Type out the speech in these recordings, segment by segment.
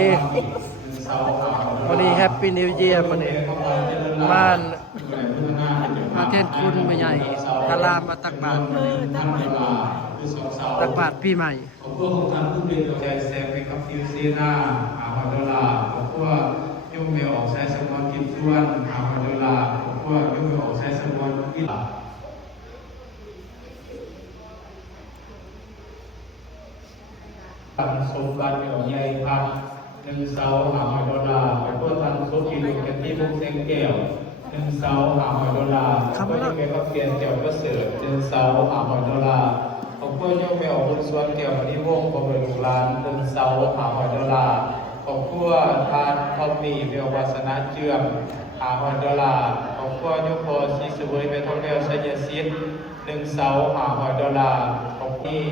นี้แฮปปี้นิวเยียร์วันนี้บ้านพระเทศคุณไม่ใหญ่ทารามาตักบาตรตักบาตรปีใหม่ของพวกของท่านผู้เป็นตัวแทนแสงเป็นคับฟิวซีนาฮอยดอลลาของพวกยุ่งเมลออกใช้สมอนกินส่วนฮอยดอลลาของพวกยุ่งเมลออกใช้สมอนกินตันสมบัติของใหญ่พัน1 เสา500 ดอลลาร์ของพวกท่านสุกิลุกันที่มุกเซงแก้ว1 เสา500 ดอลลาร์ของพวกยุ่งเมลกับเปลี่ยนเจ้าประเสริฐ1 เสา500 ดอลลาร์ของพวกยุ่งเมลหุ้นส่วนเกี่ยวกับนิวงศ์ของบริษัท1 เสา500 ดอลลาร์ของพวกทานทอมมี่เบลวัสนาเชื่อม500 ดอลลาร์ของพวกยุคโคซีสวยเมทัลเบลชัยศิษย์1 เสา500 ดอลลาร์ของพี่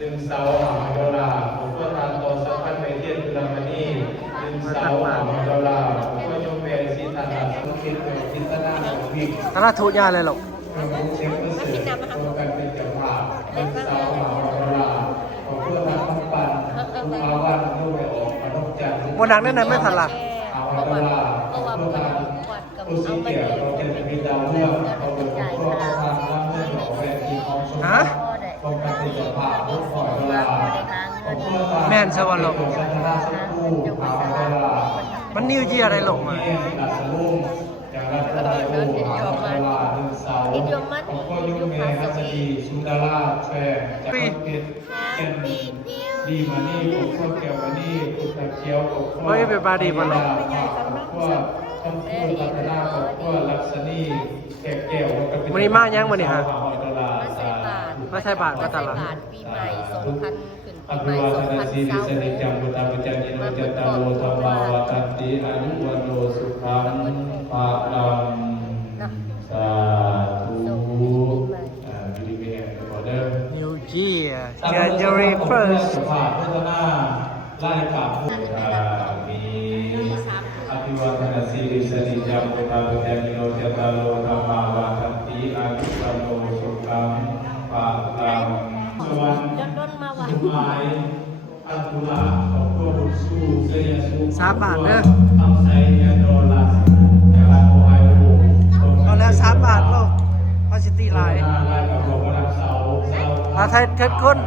1 เสา500 ดอลลาร์ของพวกทานตอนสัมพันธ์ไปเทียนตุลามานี1 เสา500 ดอลลาร์ของพวกยุคเมลซีธานาสมุทรเบลทิศนาของพี่ตลาดทุนยาเลยหรอกเช็คเพื่อเสริมโครงการเป็นเจ้าภาพ1 เสา500 ดอลลาร์ของพวกทานทั้งปันทุกอาวันเมื่อไปออกมาต้องจัดวันนักนั่นไหนไม่ทันละ500 ดอลลาร์ของพวกทานผู้สีเกียรติเราจะมีดาวเรื่องเขาเป็นพวกทานน้ำเงินของแบรนด์ที่ของสมบัติของการเป็นเจ้าภาพ600 ดอลลาร์ของพวกทานแม่นสวรรค์หรอกสัญญาสักคู่500 ดอลลาร์มันนิวเยียร์อะไรหรอกมาดัชลุ่มจากรัฐบาลโอ้500 ดอลลาร์1 เสาของพวกยุคเมย์ฮัสดีสุดาราแฟร์จากประเทศเคนดีมานี่ของพวกเกียวมานี่คุณตะเคียวของพวกเป็นบาดีมันหรอกพวกชมพูพัฒนาของพวกลักษณีแขกแก้วมันนี่มายังมันนี่ฮะมาใส่บาทมาตลาดปีใหม่2000ขึ้นปีใหม่2000เศร้าสนิจังบุตรปัจจัยโนจตาโลธรรมาวตันติอายุวันโนสุขังภาลังสาธุดีเมียขอเดิม New Year January 1st สภาพพัฒนาไล่กลับผู้มีอภิวัตนาสิริสนิจังบุตรปัจจัยโนจตาโลธรรมาวตันติอายุวันโนสุขังภาลังสวรรค์ทุกหมายอัลกุลาของพวกบุสูเสียสู3 บาทเนอะทำใส่ยาดอลลาร์ยาลาโอไฮโอตอนแล้ว3 บาทโลกพาซิตี้ไลน์ไทยเทศคน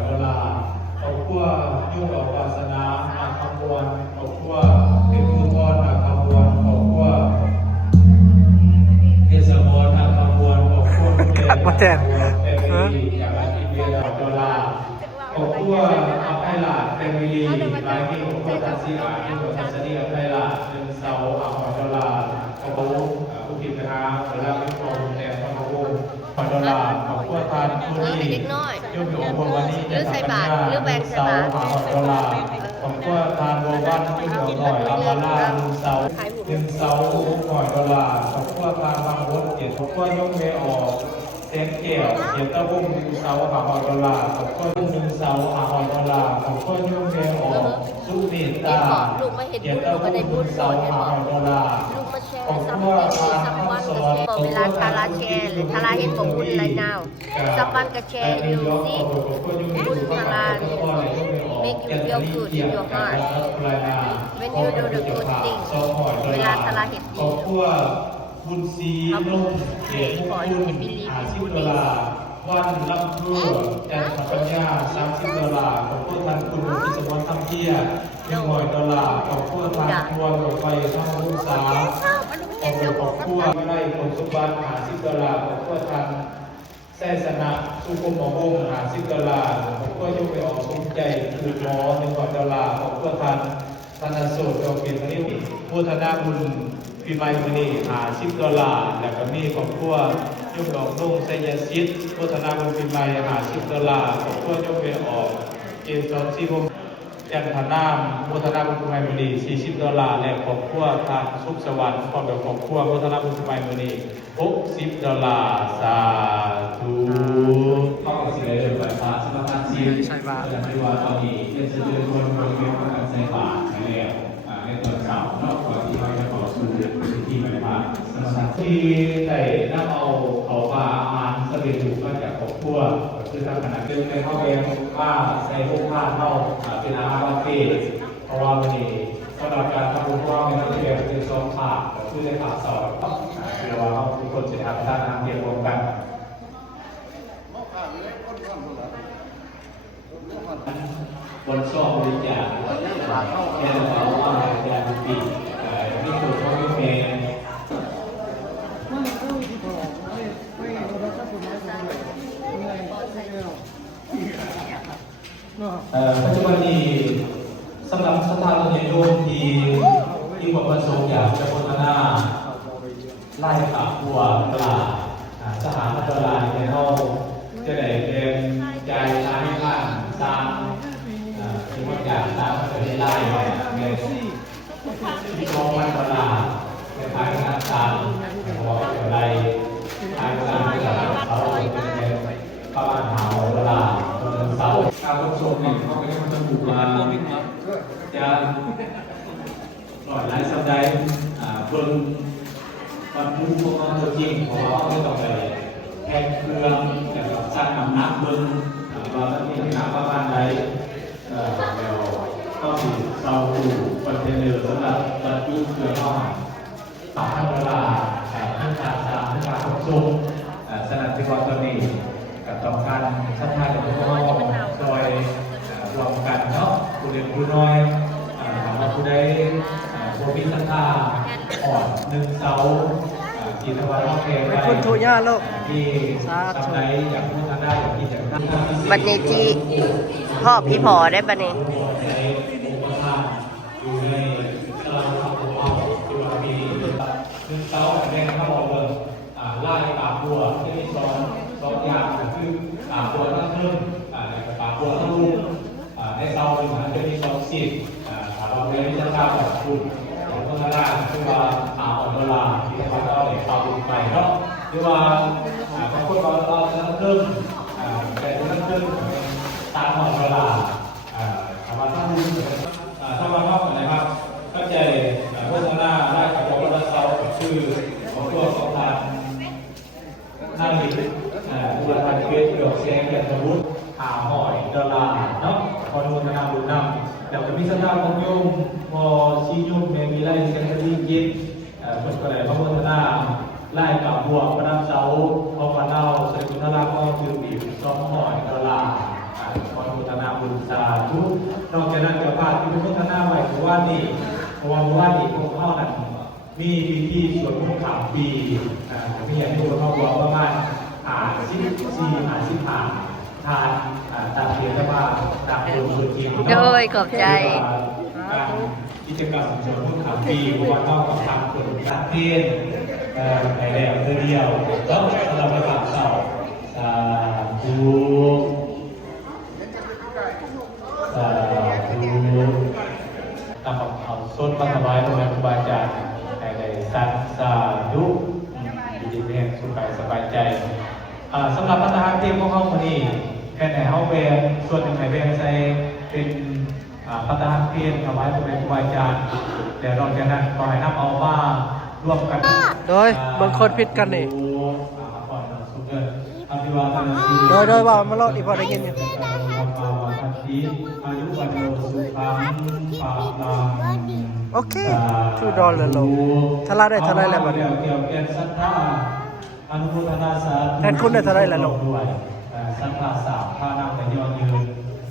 ของพวกยุ่งกับศาสนาอาคำวนของพวกเป็นผู้ทอดอาคำวนของพวกเทศมรอาคำวนของพวกมาแจกอย่างไรที่เบียร์ดอลลาร์ของพวกอัพไพลาดแฟมิลี่รายที่ของพวกตัดสินที่ของตัดสินอัพไพลาด1 เสา500 ดอลลาร์ของผู้ผิดนะเวลาเป็นของแต่ของ500 ดอลลาร์ของพวกทานผู้ที่ยุ่งกับคนวันนี้จะทำปัญญา1 เสา500 ดอลลาร์ของพวกทานโบวันยุ่งกับหน่อยอัลลา1 เสา600 ดอลลาร์ของพวกทานบางรถเกียรติของพวกยุ่งเมออกเต็มเกี่ยวเกียรติตะบุ้ง1 เสา500 ดอลลาร์ของพวก1 เสา500 ดอลลาร์ของพวกยุ่งเมออกสุนิตาเกียรติตะบุ้ง1 เสา500 ดอลลาร์ลูกมาแชร์ซัมวันก็แชร์เวลาทาราแชร์หรือทาราเห็นของคุณไรนาวซัมวันก็แชร์อยู่สิคุณทารา make you feel good in your heart when you do the good thing เวลาทาราเห็นดีบุญศรีนุ่มเกียรติคุณ50 ดอลลาร์วันลำพูจันทปัญญา30 ดอลลาร์ของพวกท่านคุณพิศวรรษทำเที่ย100 ดอลลาร์ของพวกท่านครัวรถไฟท่องรุ่งสาของพวกไม่ได้ผลสมบัติ50 ดอลลาร์ของพวกท่านแซ่สนะสุขุมหมอวง50 ดอลลาร์ของพวกยกไปออกสมใจคือหมอ100 ดอลลาร์ของพวกท่านธนโสดเราเป็นนิติพุทธนาบุญปีใหม่วันนี้50 ดอลลาร์แล้วก็มีของพวกยกดอกนุ่งไซยาซิดพุทธนาบุญปีใหม่50 ดอลลาร์ของพวกยกไปออกเกสรซีวงจันทนามพุทธนาบุญปีใหม่วันนี้40 ดอลลาร์และของพวกทางสุขสวรรค์ของแบบของพวกพุทธนาบุญปีใหม่วันนี้60 ดอลลาร์สาธุข้อสิ่งใดเดินไปพระสมณะศีลใช่ป่ะแต่ไม่ว่าตอนนี้เป็นสื่อชนบริเวณการใส่บาตรในแล้วในตอนเช้านอกจากที่เราจะขอสู่ที่บริพารสมณะที่ได้นำเอาเขาป่าอาหารสเสบียงถูกมาจากครอบครัวคือทางขณะเดินไปเข้าไปผ้าใส่พวกผ้าเท่าเป็นอาหารประเภท เพราะว่าวันนี้สำหรับการทำบุญว่าในวันที่เป็นสองขาดคือในขาดสองเรียกว่าทุกคนจะทำท่าทางเดียวกันบนช่องบริจาคแค่เราเอาบริจาคปีนี่คือเขาไม่เป็นปัจจุบันนี้สำหรับสถานเรียนรู้ที่ผมประสงค์อยากจะพัฒนาไล่ขาบัวตลาดสถานตลาดในห้องจะได้เป็นใจร้ายข้างสร้างที่ว่าอยากสร้างจะได้ไล่ในที่มองวันตลาดในภายในการสร้างบอกอะไรภายในการสร้างเขาเป็นประมาณหาตลาดเสาการขนส่งเนี่ยเขาไม่ได้มาถูกมาจะปล่อยไร้สัปดาห์บนวันพุธพวกเราตัวจริงเพราะว่าไม่ต้องไปแข่งเครื่องแต่กับสร้างน้ำหนักบนเราต้องมีน้ำประมาณใดแล้วก็มีเสาตู้คอนเทนเนอร์สำหรับบรรจุเครื่องเข้ามาต่อขั้นเวลาขั้นการสร้างขั้นการขนส่งสนับสนุนตัวนี้กับต้องการสัมภาษณ์กับผู้ว่าโดยรวมกันเนาะผู้เรียนผู้น้อยถามว่าผู้ใดผู้พิจารณาอ่อนหนึ่งเสากิจวัตรโอเคไปคุณทุย่าโลกที่ทำได้อย่างพูดทางได้อย่างที่จะทำบัดนี้จีพ่อพี่พอได้บัดนี้อยู่ในตลาดของเราที่ว่ามีหนึ่งเสาแดงเข้าออกเลยไล่ปากบัวที่มีสองอย่างคือปากบัวทั้งครึ่งปากบัวทั้งลูกในเสาหนึ่งจะมี2 สิ่งเราเรียนวิชาการแบบคุณอย่างต้นแรกคือว่าอ่อนเวลาที่เราเอาเด็กปากบุญไปเนาะหรือว่าบางคนเราจะเริ่มแต่จะเริ่มตามอ่อนเวลามาตั้งรุ่นถ้ามาเข้ากันนะครับก็จะโฆษณาได้กับบอกว่าเราชื่อของตัวสองพันหน้าลิงตัวพันเกตเกี่ยวแซงแบบสมมติหาหอยดอลลาร์เนาะพอโฆษณาบุญนำแล้วก็มีสถานของโยมพอชี้โยมมีไล่เซนเตอรี่ยินคนก็เลยพระโฆษณาไล่กับบวกประดับเสาพอมาเล่าเสด็จพุทธราชก็คือบีบ2 หอยดอลลาร์พอโฆษณาบุญสาธุนอกจากนั้นเจ้าภาพที่โฆษณาไว้คือว่านี่เพราะว่านี่พวกเข้านั้นมีพิธีสวดมนต์ข้ามปีมีอย่างที่เขาบอกว่าบ้าน54 ทานตามเพียรว่าตามตัวสุดทีมโดยขอบใจกิจกรรมสวดมนต์ข้ามปีวันนอกกับทางคนสัตว์เพียรในแหล่งเดียวแล้วเราประกาศเสาดูตามเอาส้นมาถวายพระแม่ครูบาอาจารย์ให้ได้สัตสาธุอยู่ดีแน่สุขสบายใจสำหรับพัฒนาเตรียมของเขาวันนี้แค่ไหนเขาแบ่งส่วนหนึ่งไหนแบ่งใส่เป็นพัฒนาเตรียมถวายพระแม่ครูบาอาจารย์เดี๋ยวเราจะนั้นปล่อยน้ำเอามาร่วมกันโดยบางคนผิดกันนี่โดยว่ามาเล่าอีกพอได้ยินอยู่โอเค$2โลทลาได้เท่าไรแล้วบัดนี้แทนคุณได้เท่าไรแล้วลูกสัทธาสามพานางแต่ยอดยืน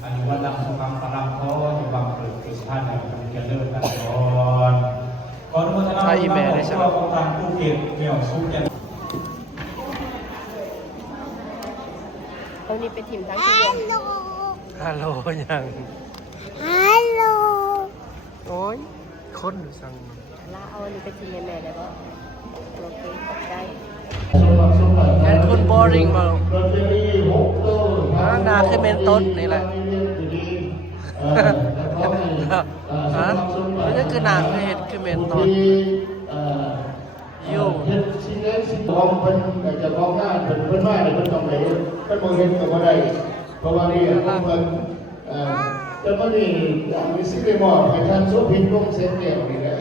อนุวัตดังสุขังพลังโตอยู่บางเกิดคือท่านในการเจริญกันก่อนเมื่อท่านใช้อีเมลได้ใช่ไหมของทางผู้เก็บเหนี่ยวสุขยันตรงนี้เป็นทีมทั้งที่ฮัลโหลยังฮัลโหลโอ้ยคนดูสั่งลาเอาอันนี้ไปทีมแม่ได้ปะโอเคขอบใจแค่คนบอริงมานาคือเมนต้นนี่แหละฮะมันก็คือนาคือเห็ดคือเมนต้นอยู่พร้อมเพิ่นจะพร้อมงานเพิ่นมาเพิ่นต้องไปเพิ่นบ่เห็นก็บ่ได้เพราะว่านี่เพิ่นแต่มื้อนี้มีสิได้มอบให้ท่านโสภิตลงเสร็จแล้วนี่แหละ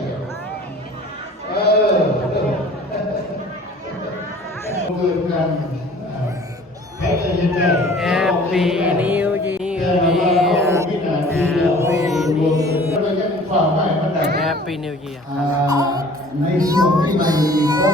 คือกันให้ได้ยินได้ Happy New Year Happy New Year ฝ่าไม้มันได้ แฮปปี้นิวเยียร์ ในส่วนที่ในก็